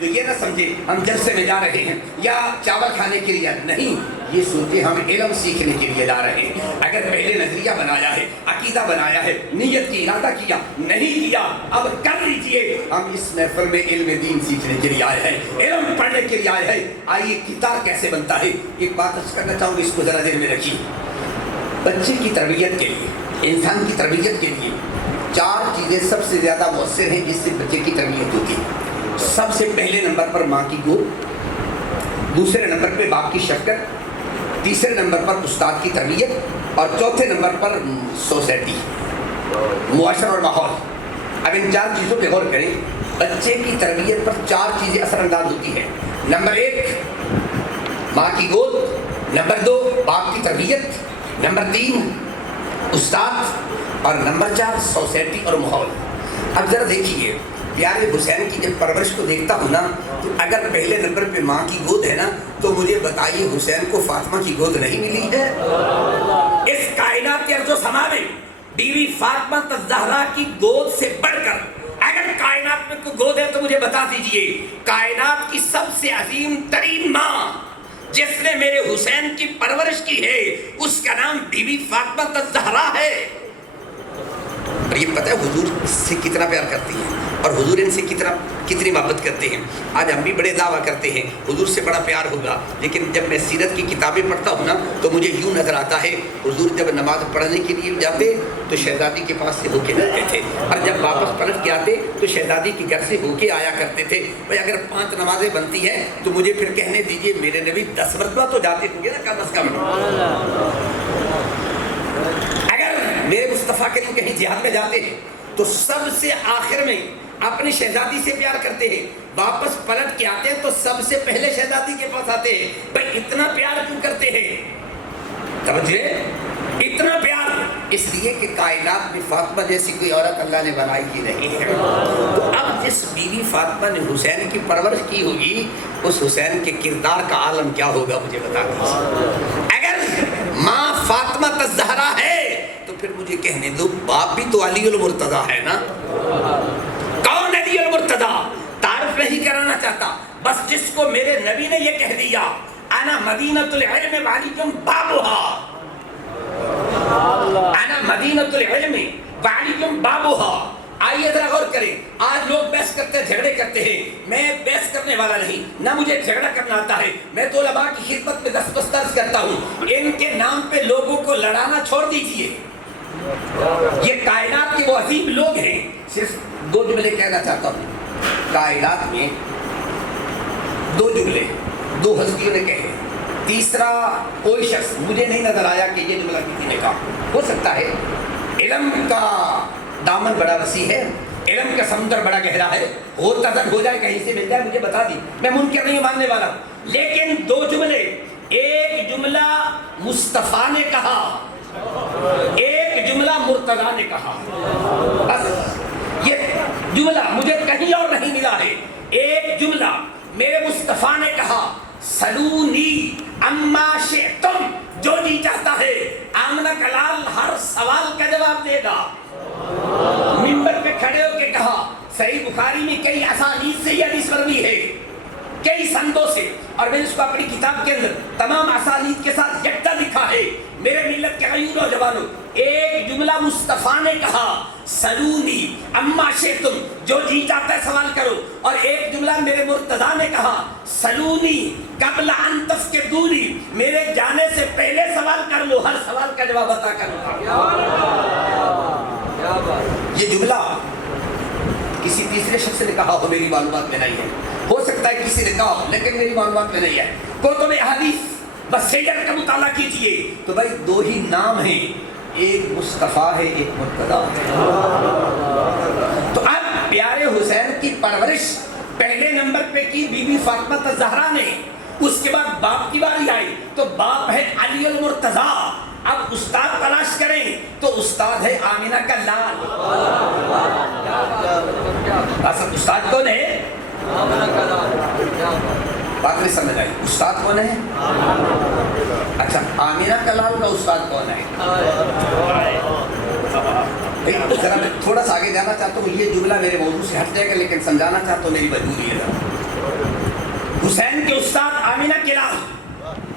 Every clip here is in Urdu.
تو یہ نہ سمجھے ہم جلسے میں جا رہے ہیں یا چاول کھانے کے لیے نہیں، یہ سوچے ہم علم سیکھنے کے لیے جا رہے ہیں۔ اگر پہلے نظریہ بنایا ہے، عقیدہ بنایا ہے، نیت کی ارادہ کیا، نہیں کیا، اب کر لیجئے۔ ہم اس محفل میں علم دین سیکھنے کے لیے آئے ہیں، علم پڑھنے کے لیے آئے ہیں۔ آئیے کتاب کیسے بنتا ہے ایک بات عرض کرنا چاہوں گی، اس کو ذرا ذہن میں رکھیے۔ بچے کی تربیت کے لیے، انسان کی تربیت کے لیے 4 چیزیں سب سے زیادہ مؤثر ہیں جس سے بچے کی تربیت ہوتی ہے۔ سب سے پہلے نمبر پر ماں کی گود، دوسرے نمبر پہ باپ کی شفقت، تیسرے نمبر پر استاد کی تربیت، اور چوتھے نمبر پر سوسائٹی، معاشرہ اور ماحول۔ اب ان 4 چیزوں پہ غور کریں۔ بچے کی تربیت پر 4 چیزیں اثر انداز ہوتی ہیں۔ نمبر 1 ماں کی گود، نمبر 2 باپ کی تربیت، نمبر 3 استاد، اور نمبر 4 سوسائٹی اور ماحول۔ اب ذرا دیکھیے، پیارے حسین کی جب پرورش کو دیکھتا ہوں نا، تو اگر پہلے نمبر پہ ماں کی گود ہے نا، تو مجھے بتائیے حسین کو فاطمہ کی گود نہیں ملی ہے؟ اس کائنات کے ارض و سما میں بیوی فاطمہ الزہرا کی گود سے بڑھ کر اگر کائنات میں کوئی گود ہے تو مجھے بتا دیجئے۔ کائنات کی سب سے عظیم ترین ماں جس نے میرے حسین کی پرورش کی ہے، اس کا نام بیوی فاطمہ الزہرا ہے۔ اور یہ پتہ ہے حضور اس سے کتنا پیار کرتی ہے، اور حضور ان سے کتنی محبت کرتے ہیں۔ آج ہم بھی بڑے دعویٰ کرتے ہیں حضور سے بڑا پیار ہوگا، لیکن جب میں سیرت کی کتابیں پڑھتا ہوں نا تو مجھے یوں نظر آتا ہے حضور جب نماز پڑھنے کے لیے جاتے تو شہزادی کے پاس سے ہو کے جاتے تھے، اور جب واپس پلٹ کے آتے تو شہزادی کے گھر سے ہو کے آیا کرتے تھے۔ بھائی اگر 5 نمازیں بنتی ہیں تو مجھے پھر کہنے دیجئے میرے نبی 10 مرتبہ تو جاتے ہوں گے نا کم از کم۔ اگر میرے مصطفیٰ کریم کہیں جہاد میں جاتے ہیں تو سب سے آخر میں اپنی شہزادی سے پیار کرتے ہیں، واپس پلٹ کے آتے ہیں تو سب سے پہلے شہزادی کے پاس آتے ہیں۔ بھائی اتنا پیار کیوں کرتے ہیں؟ توجہ، اتنا پیار اس لیے کہ کائنات میں فاطمہ جیسی کوئی عورت اللہ نے بنائی ہی نہیں ہے۔ تو اب جس بیوی فاطمہ نے حسین کی پرورش کی ہوگی، اس حسین کے کردار کا عالم کیا ہوگا مجھے بتا دیجیے۔ اگر ماں فاطمہ الزہرا ہے تو پھر مجھے کہنے دو باپ بھی تو علی المرتضیٰ ہے نا۔ کون علی المرتضیٰ؟ تعارف نہیں کرانا چاہتا، بس جس کو میرے نبی نے یہ کہہ دیا انا مدینۃ العلم وعلیکم بابها، انا مدینۃ العلم وعلیکم بابها۔ آئیے ذرا غور کریں، آج لوگ بحث کرتے ہیں، جھگڑے کرتے ہیں۔ میں بحث کرنے والا نہیں، نہ مجھے جھگڑا کرنا آتا ہے۔ میں تو علماء کی خدمت میں دستبردار کرتا ہوں۔ ان کے نام پہ لوگوں کو لڑانا چھوڑ دیجئے۔ یہ کائنات کے وہ عظیم لوگ ہیں۔ صرف 2 جملے کہنا چاہتا ہوں۔ کائنات میں 2 جملے 2 ہستیوں نے کہے، تیسرا کوئی شخص مجھے نہیں نظر آیا کہ یہ جملہ کسی نے کہا۔ ہو سکتا ہے علم کا دامن بڑا وسیع ہے، علم کا سمندر بڑا گہرا ہے، ہو جائے کہیں سے مل جائے مجھے بتا دی، میں منکر نہیں ماننے والا۔ لیکن 2 جملے، ایک جملہ مصطفیٰ نے کہا، ایک جملہ مرتضیٰ نے کہا۔ بس یہ جملہ مجھے کہیں اور نہیں ملا ہے۔ ایک جملہ میرے مصطفیٰ نے کہا سلونی اما شئتم، جو جی چاہتا ہے۔ آمنہ کا لال ہر سوال کا جواب دے گا۔ منبر پہ کھڑے ہو کے کہا، صحیح بخاری میں کئی اسانید سے یہ حدیث مروی ہے، کئی سندوں سے، اور میں نے اس کو اپنی کتاب کے اندر تمام اسانید کے ساتھ یکجا لکھا ہے۔ میرے ملت کے غیور نوجوانوں، ایک جملہ مصطفیٰ نے کہا سلونی اما شئتم، جو جی چاہتا ہے سوال کرو، اور ایک جملہ میرے مرتضیٰ نے کہا سلونی قبل ان تفقدونی، میرے جانے سے پہلے سوال کر لو، ہر سوال کا جواب عطا کروں۔ یہ جملہ کسی تیسرے شخص نے کہا ہو، میری معلومات میں نہیں ہے۔ ہو سکتا ہے کسی نے کہا ہو لیکن میری معلومات میں نہیں ہے۔ کتب احادیث بس سیرت کا مطالعہ کیجئے تو بھائی 2 ہی نام ہیں، ایک مصطفیٰ ہے، ایک مرتضیٰ ہے۔ تو اب پیارے حسین کی پرورش پہلے نمبر پہ کی بی بی فاطمہ الزہرا نے، اس کے بعد باپ کی باری آئی تو باپ ہے علی المرتضیٰ۔ اب استاد تلاش کریں تو استاد ہے آمنہ کا لال۔ اصل استاد کون ہے؟ بات نہیں سمجھ آئی، استاد کون ہے؟ اچھا، آمنہ کا لال کا استاد کون ہے؟ ذرا میں تھوڑا سا آگے جانا چاہتا ہوں، یہ جملہ میرے موضوع سے ہٹ جائے گا لیکن سمجھانا چاہتا ہوں، میری مجبوری ہے۔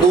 2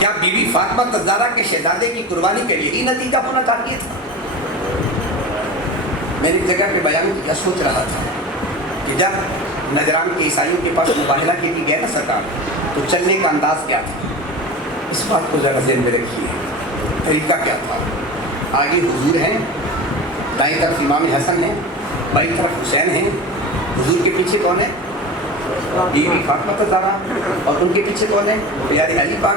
کیا بی بی فاطمہ الزہرا کے شہزادے کی قربانی کے یہی نتیجہ ہونا چاہیے تھا؟ میں نے جگہ پہ بیان کیا، سوچ رہا تھا کہ جب نجران کے عیسائیوں کے پاس مباہلہ کے لیے گئے نا سرکار، تو چلنے کا انداز کیا تھا؟ اس بات کو ذرا ذہن میں رکھیے، طریقہ کیا تھا؟ آگے حضور ہیں، دائیں طرف امام حسن ہیں، بائیں طرف حسین ہیں، حضور کے پیچھے کون ہے؟ بی بی فاطمہ الزہرا، اور ان کے پیچھے کون ہے؟ پیارے علی پاک۔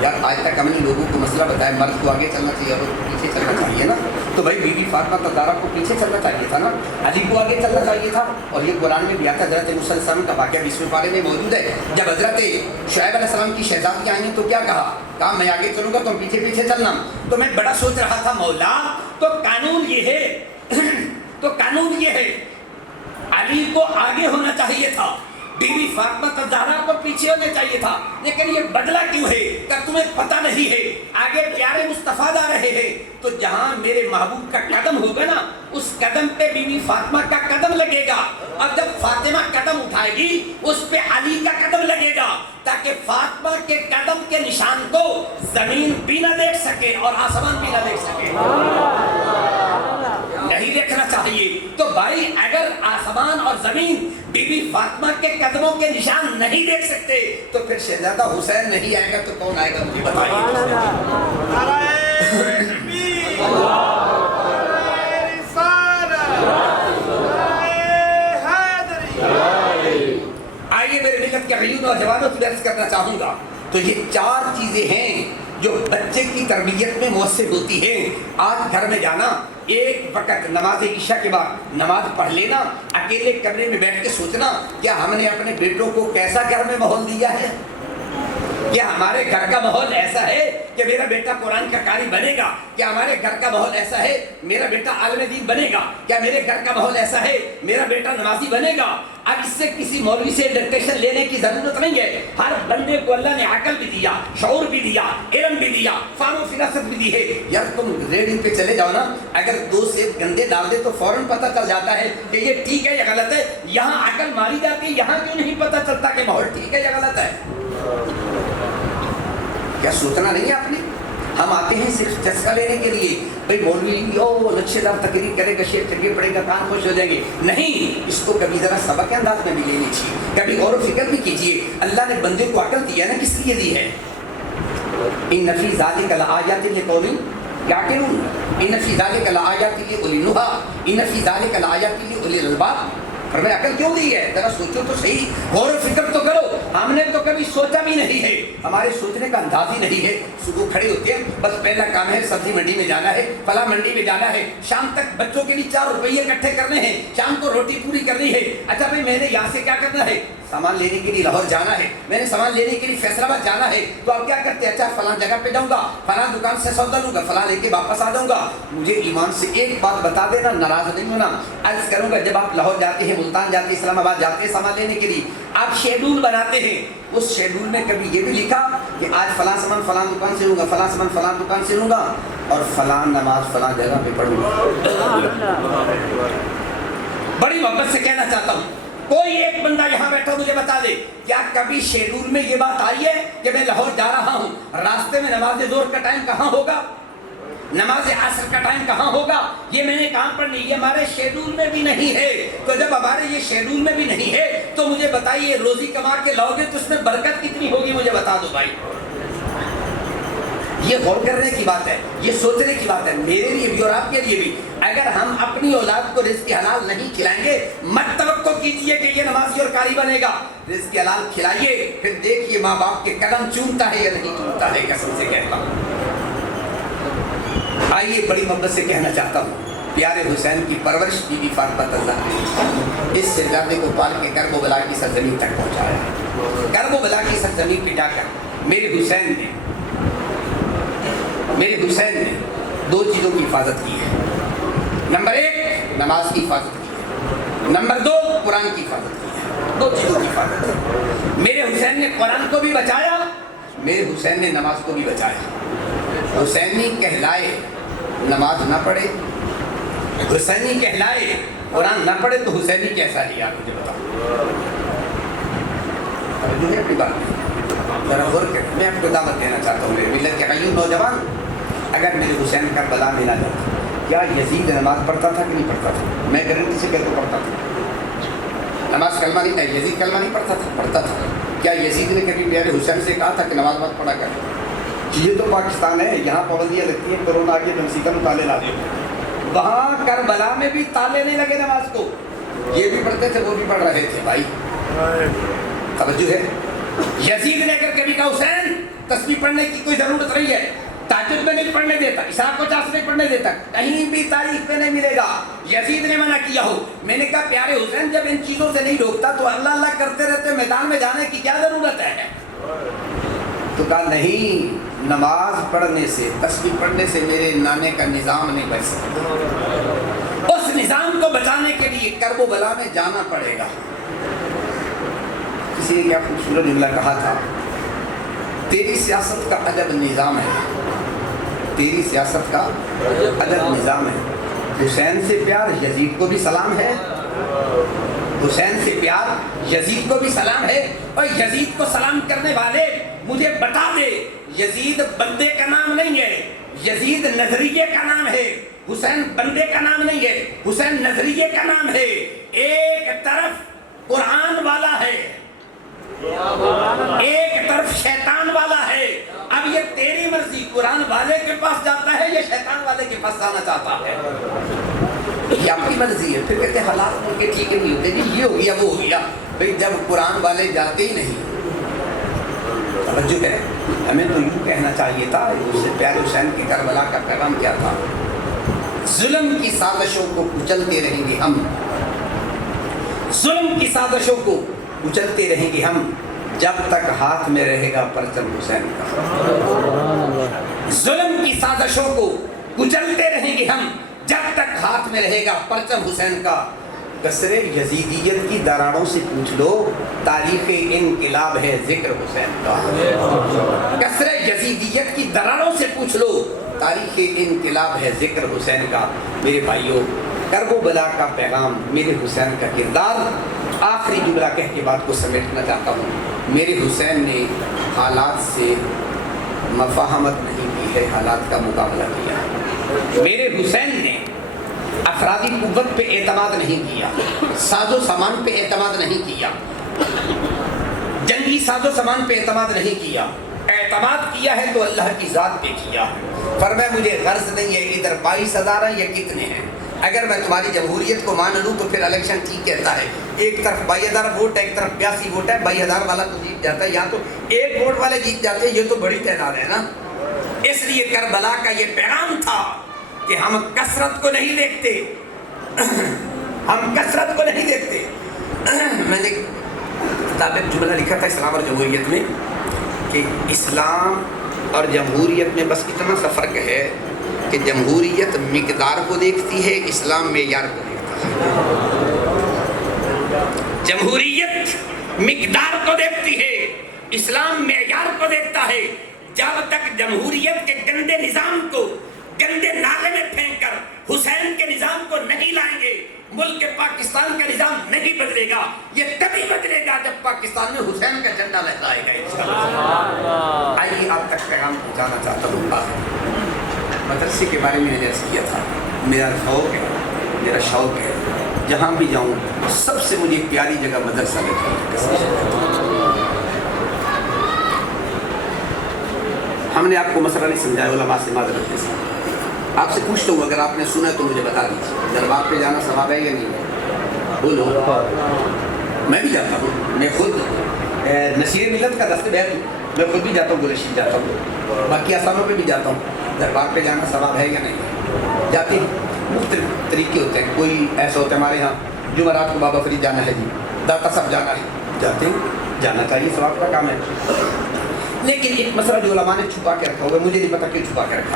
یار آج تک ہم نے لوگوں کو مسئلہ بتایا، مرد کو آگے چلنا چاہیے اور پیچھے چلنا چاہیے نا، تو بھائی بی بی فاطمہ الزہرا کو پیچھے چلنا چاہیے تھا نا، علی کو آگے چلنا چاہیے تھا۔ اور یہ قرآن میں بھی آتا ہے، حضرت موسیٰ علیہ السلام کا واقعہ 20ویں پارے میں موجود ہے، جب حضرت شعیب علیہ السلام کی شہزادی آئیں تو کیا کہا میں آگے چلوں گا تم پیچھے پیچھے چلنا۔ تو میں بڑا سوچ رہا تھا مولا، تو قانون یہ ہے علی کو آگے ہونا چاہیے تھا، بی بی فاطمہ الزہرا کو پیچھے ہونا چاہیے تھا، لیکن یہ بدلا کیوں ہے؟ کہ تمہیں پتہ نہیں ہے آگے پیارے مصطفیٰ جا رہے ہیں، تو جہاں میرے محبوب کا قدم ہوگا نا، اس قدم پہ بی بی فاطمہ کا قدم لگے گا، اور جب فاطمہ قدم اٹھائے گی اس پہ علی کا قدم لگے گا، تاکہ فاطمہ کے قدم کے نشان کو زمین بھی نہ دیکھ سکے اور آسمان بھی نہ دیکھ سکے۔ نہیں دیکھنا چاہیے۔ تو بھائی اگر آسمان اور زمین بی بی فاطمہ کے قدموں کے نشان نہیں دیکھ سکتے، تو پھر شہزادہ حسین نہیں آئے گا تو کون آئے گا؟ مجھے بتائیے۔ آئیے میرے ملت کے غیور نوجوانوں کی درس کرنا چاہوں گا۔ تو یہ 4 چیزیں ہیں جو بچے کی تربیت میں مؤثر ہوتی ہیں۔ آج گھر میں جانا، ایک وقت نماز عشاء کے بعد نماز پڑھ لینا، اکیلے کمرے میں بیٹھ کے سوچنا کیا ہم نے اپنے بیٹوں کو کیسا گھر میں ماحول دیا ہے؟ کیا ہمارے گھر کا ماحول ایسا ہے کہ میرا بیٹا قرآن کا قاری بنے گا؟ کیا ہمارے گھر کا ماحول ایسا ہے میرا بیٹا عالم دین بنے گا؟ کیا میرے گھر کا ماحول ایسا ہے میرا بیٹا نمازی بنے گا؟ اب اس سے کسی مولوی سے ڈکٹیشن لینے کی ضرورت نہیں ہے۔ ہر بندے کو اللہ نے عقل بھی دیا، شعور بھی دیا، علم بھی دیا، فہم و فراست بھی دی ہے۔ یار تم ریڈنگ پہ چلے جاؤ نا، اگر 2 سیب گندے ڈال دے تو فوراً پتہ چل جاتا ہے کہ یہ ٹھیک ہے یا غلط ہے۔ یہاں عقل ماری جاتی ہے، یہاں کیوں نہیں پتہ چلتا کہ ماحول ٹھیک ہے یا غلط ہے؟ کیا سوچنا نہیں ہے آپ نے؟ ہم آتے ہیں صرف چسکا لینے کے لیے، بھائی مولوی نقشے دار تقریر کرے گا، شعر چلیے پڑے گا، کان خوش ہو جائیں گے۔ نہیں، اس کو کبھی ذرا سبق کے انداز میں بھی لینی چاہیے، کبھی غور و فکر بھی کیجیے۔ اللہ نے بندے کو عقل دیا نا، کس لیے دی ہے؟ ان فی ذالک لآیات لقوم یعقلون، ان فی ذالک لآیات لأولی النہی، ان فی ذالک لآیات لأولی الالباب۔ اور میں عقل کیوں دی ہے؟ ذرا سوچو تو صحیح، غور و فکر تو کرو۔ ہم نے تو کبھی سوچا بھی نہیں ہے، ہمارے سوچنے کا انداز ہی نہیں ہے۔ صبح کھڑے ہوتے ہیں، بس پہلا کام ہے سبزی منڈی میں جانا ہے، فلاں منڈی میں جانا ہے، شام تک بچوں کے لیے 4 روپئے اکٹھے کرنے ہیں، شام کو روٹی پوری کرنی ہے۔ اچھا بھائی میں نے یہاں سے کیا کرنا ہے؟ سامان لینے کے لیے لاہور جانا ہے، میں نے سامان لینے کے لیے فیصل آباد جانا ہے، تو آپ کیا کرتے ہیں؟ اچھا فلاں جگہ پہ جاؤں گا، فلاں دکان سے سودا لوں گا، فلاں لے کے واپس آ جاؤں گا۔ مجھے ایمان سے ایک بات بتا دینا، ناراض نہیں ہونا، عرض کروں گا جب آپ لاہور جاتے ہیں، ملتان جاتے ہیں، اسلام آباد جاتے ہیں سامان لینے کے لیے، آپ شیڈول بناتے ہیں، اس شیڈول میں کبھی یہ بھی لکھا کہ آج فلاں سامان فلاں دکان سے لوں گا، فلاں سامان فلاں دکان سے لوں گا، اور فلاں نماز فلاں جگہ پہ پڑھوں گا؟ بڑی محبت سے کہنا چاہتا ہوں، کوئی ایک بندہ یہاں بیٹھا مجھے بتا دے کیا کبھی شیڈول میں یہ بات آئی ہے کہ میں لاہور جا رہا ہوں، راستے میں نماز ظہر کا ٹائم کہاں ہوگا، نماز عصر کا ٹائم کہاں ہوگا، یہ میں نے کہاں پڑھنی؟ یہ ہمارے شیڈول میں بھی نہیں ہے۔ تو جب ہمارے یہ شیڈول میں بھی نہیں ہے تو مجھے بتائیے روزی کما کے لاؤ گے تو اس میں برکت کتنی ہوگی؟ مجھے بتا دو بھائی۔ یہ غور کرنے کی بات ہے، یہ سوچنے کی بات ہے، میرے لیے بھی اور آپ کے لیے بھی۔ اگر ہم اپنی اولاد کو رزق حلال نہیں کھلائیں گے، مت توقع کیجئے کہ یہ نمازی اور قاری بنے گا۔ رزق حلال کھلائیے، پھر دیکھیے ماں باپ کے قدم چومتا ہے یا نہیں چومتا ہے، قسم سے کہتا ہوں۔ آئیے بڑی محبت سے کہنا چاہتا ہوں، پیارے حسین کی پرورش بی بی فاطمہ الزہرا نے اس شہزادے کو پال کے کرب و بلا کی سرزمین تک پہنچایا۔ کرب و بلا کی سرزمین پہ جا کر میرے حسین نے 2 چیزوں کی حفاظت کی ہے۔ نمبر 1 نماز کی حفاظت کی ہے، نمبر 2 قرآن کی حفاظت کی ہے۔ 2 چیزوں کی حفاظت کی۔ میرے حسین نے قرآن کو بھی بچایا، میرے حسین نے نماز کو بھی بچایا۔ حسینی کہلائے نماز نہ پڑھے، حسینی کہلائے قرآن نہ پڑھے تو حسینی کیسا لیا؟ مجھے بتاؤ، جو ہے اپنی بات نہیں۔ ذرا غور کریں. میں آپ کو دعوت دینا چاہتا ہوں میرے ملت کے غیور نوجوان, اگر میرے حسین کربلا میں نہ جاتا, کیا یزید نماز پڑھتا تھا کہ نہیں پڑھتا تھا؟ میں گارنٹی سے کہتا ہوں پڑھتا تھا. نماز کلمہ نہیں, یزید کلمہ نہیں پڑھتا تھا, پڑھتا تھا. کیا یزید نے کبھی میرے حسین سے کہا تھا کہ نماز مت پڑھا کر؟ یہ تو پاکستان ہے, یہاں پابندیاں لگتی ہیں, کورونا آ کے بنسیکا میں تالے لا دیے. وہاں کربلا میں بھی تالے نہیں لگے نماز کو, یہ بھی پڑھتے تھے, وہ بھی پڑھ رہے تھے. بھائی توجہ ہے. یزید نے اگر کبھی کہا حسین تسبیح پڑھنے کی کوئی ضرورت نہیں ہے, تہجد میں نہیں پڑھنے دیتا, عشاء کو 50 نہیں پڑھنے دیتا, کہیں بھی تاریخ میں نہیں ملے گا یزید نے منع کیا ہو. میں نے کہا پیارے حسین جب ان چیزوں سے نہیں روکتا تو اللہ اللہ کرتے رہتے, میدان میں جانے کی کیا ضرورت ہے؟ تو کہا نہیں, نماز پڑھنے سے, تسبیح پڑھنے سے میرے نانے کا نظام نہیں بچ سکتا. اس نظام کو بچانے کے لیے کرب و بلا میں جانا پڑے گا. کسی نے کیا خوبصورت جملہ کہا تھا, تیری سیاست کا عجب نظام ہے, تیری سیاست کا عجب نظام ہے. حسین سے پیار یزید کو بھی سلام ہے, حسین سے پیار یزید کو بھی سلام ہے. اور یزید کو سلام کرنے والے مجھے بتا دے, یزید بندے کا نام نہیں ہے, یزید نظریے کا نام ہے. حسین بندے کا نام نہیں ہے, حسین نظریے کا نام ہے. ایک طرف قرآن والا ہے, ایک طرف شیطان والا ہے. اب یہ تیری مرضی, قرآن والے کے پاس جاتا ہے یا شیطان والے کے پاس جانا چاہتا ہے, یہ آپ کی مرضی ہے. پھر کہتے ہیں حالات ان کے ٹھیک نہیں ہوتے, یہ ہو گیا وہ ہو گیا. بھئی جب قرآن والے جاتے ہی نہیں, توجہ ہے, ہمیں تو یوں کہنا چاہیے تھا. اس سے پیارے حسین کے کربلا کا پیغام کیا تھا؟ ظلم کی سازشوں کو کچلتے رہیں گے ہم, ظلم کی سازشوں کو کچلتے رہیں گے ہم, جب تک ہاتھ میں رہے گا پرچم حسین کا. ظلم کی سازشوں کو کچلتے رہیں گے ہم, جب تک ہاتھ میں رہے گا پرچم حسین کا. کسر یزیدیت کی دراڑوں سے پوچھ لو, تاریخ انقلاب ہے ذکر حسین کا. کسر یزیدیت کی دراڑوں سے پوچھ لو, تاریخ انقلاب ہے ذکر حسین کا. میرے بھائیوں, کرب و بلا کا پیغام, میرے حسین کا کردار. آخری جملہ کہہ کے بات کو سمیٹنا چاہتا ہوں. میرے حسین نے حالات سے مفاہمت نہیں کی ہے, حالات کا مقابلہ کیا. میرے حسین نے افرادی قوت پہ اعتماد نہیں کیا, ساز و سامان پہ اعتماد نہیں کیا, جنگی ساز و سامان پہ اعتماد نہیں کیا. اعتماد کیا ہے تو اللہ کی ذات پہ کیا. فرمایا مجھے غرض نہیں ہے ادھر 22,000 ہیں یا کتنے ہیں, اگر میں تمہاری جمہوریت کو مان لوں تو پھر الیکشن ٹھیک کہتا ہے. ایک طرف 22,000 ووٹ ہے, ایک طرف 82 ووٹ ہے, 22,000 والا تو جیت جاتا ہے, یا تو ایک ووٹ والے جیت جاتے ہیں. یہ تو بڑی تعداد ہے نا. اس لیے کربلا کا یہ پیغام تھا کہ ہم کثرت کو نہیں دیکھتے, ہم کثرت کو نہیں دیکھتے. میں نے کتاب میں جملہ لکھا تھا اسلام اور جمہوریت میں کہ اسلام اور جمہوریت میں بس اتنا سا فرق ہے کہ جمہوریت مقدار کو دیکھتی ہے, اسلام معیار کو دیکھتا ہے. جمہوریت مقدار کو دیکھتی ہے, اسلام معیار کو دیکھتا ہے. جب تک جمہوریت کے گندے نظام کو گندے نالے میں پھینک کر حسین کے نظام کو نہیں لائیں گے, ملک پاکستان کا نظام نہیں بدلے گا. یہ تبھی بدلے گا جب پاکستان میں حسین کا جھنڈا لہرائے گا. آئیے آپ تک پیغام پہنچانا چاہتا ہوں. مدرسے کے بارے میں نے عرض کیا تھا, میرا ذوق ہے, میرا شوق ہے, جہاں بھی جاؤں سب سے مجھے پیاری جگہ مدرسہ لگتی ہے. ہم نے آپ کو مسئلہ نہیں سمجھایا, علماء سے معذرت کے ساتھ آپ سے پوچھتا ہوں, اگر آپ نے سنا تو مجھے بتا دیجیے. دربار پہ جانا ثواب ہے یا نہیں ہے؟ بولو. میں بھی جاتا ہوں, میں خود نصیر ملت کا دست بیت ہوں, میں خود بھی جاتا ہوں, گلشین جاتا ہوں, باقی آسانوں پہ بھی جاتا ہوں. دربار پہ جانا ثواب ہے یا نہیں؟ جاتے ہیں, مختلف طریقے ہوتے ہیں. کوئی ایسا ہوتا ہے ہمارے یہاں جمعرات کو بابا فرید جانا ہے جی, داتا صاحب جانا ہے, جاتے ہیں, جانا چاہیے, ثواب کا کام ہے. لیکن ایک مسئلہ جو علماء نے چھپا کے رکھا ہوا ہے, مجھے نہیں پتا کیوں چھپا کے رکھا.